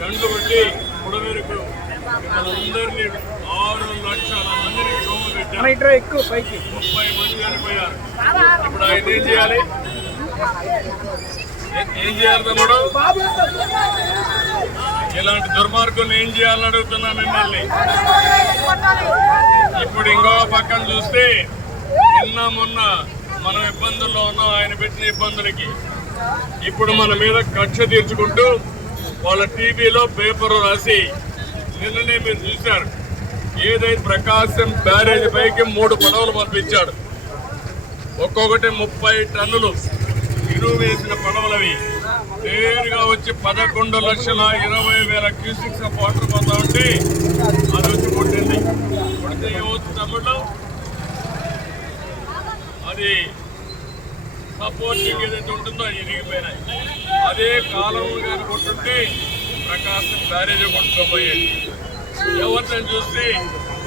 గంటలు పెట్టి బుడమేరకు మనందరినీ 6 లక్షల మందిని క్షోభ పెట్టారు. 30 మంది చనిపోయారు. ఇప్పుడు ఆయన ఏం చేయాలి? ఏం చేయాలి తమ్ముడు? ఇలాంటి దుర్మార్గులు ఏం చేయాలని అడుగుతున్నా మిమ్మల్ని. ఇప్పుడు ఇంకో పక్కన చూస్తే నిన్న మొన్న మనం ఇబ్బందుల్లో ఉన్నాం ఆయన పెట్టిన ఇబ్బందులకి. ఇప్పుడు మన మీద కక్ష తీర్చుకుంటూ వాళ్ళ టీవీలో పేపర్ రాసి నిన్ననే మీరు చూశారు, ఏదైతే ప్రకాశం బ్యారేజ్ పైకి 3 పడవలు పంపించాడు. ఒక్కొక్కటి 30 టన్నులు ఇరువు వేసిన పడవలవి నేరుగా వచ్చి 11,20,000 క్యూసిక్స్ ఆఫ్ వాటర్ పోతా ఉంటే అది వచ్చి కొట్టింది. కొడితే ఏమవుతుంది తమ్ముళ్ళు? అది సపోర్టింగ్ ఏదైతే ఉంటుందో అది ఇరిగిపోయినాయి. అదే కాలం కానీ కొట్టుంటే ప్రకాశం బ్యారేజ్ కొట్టుకోబోయేది. ఎవరిని చూస్తే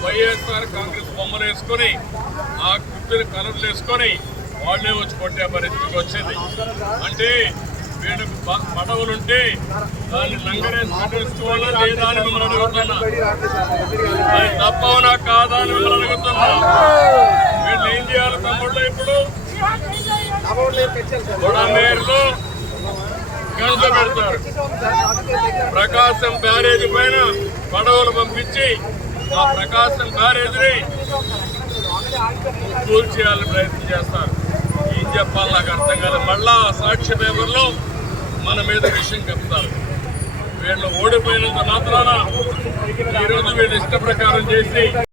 వైఎస్ఆర్ కాంగ్రెస్ బొమ్మలు వేసుకొని ఆ కుర్తిని కలర్లు వేసుకొని వాళ్లే వచ్చి కొట్టే పరిస్థితికి వచ్చింది. అంటే వీళ్ళకు పడవలుంటే దాన్ని లంగరేసి కట్టేసుకోవాలా లేదా అని మిమ్మల్ని అడుగుతున్నా. అది తప్పవునా కాదా అని మిమ్మల్ని అడుగుతున్నా. వీళ్ళు ఏం చేయాలి తమ్ముళ్ళు? ఇప్పుడు బుడమేరులో గంట పెడతారు. ప్రకాశం బ్యారేజ్ పైన పడవలు పంపించి ఆ ప్రకాశం బ్యారేజ్ని కూల్చేయాలని ప్రయత్నం చేస్తారు. ఏం చెప్పాలి నాకు అర్థం కాదు. మళ్ళా సాక్షి పేపర్లో మన మీద విషయం చెప్తారు. వీళ్ళు ఓడిపోయినంత మాత్రాన ఈరోజు వీళ్ళు ఇష్ట ప్రకారం చేసి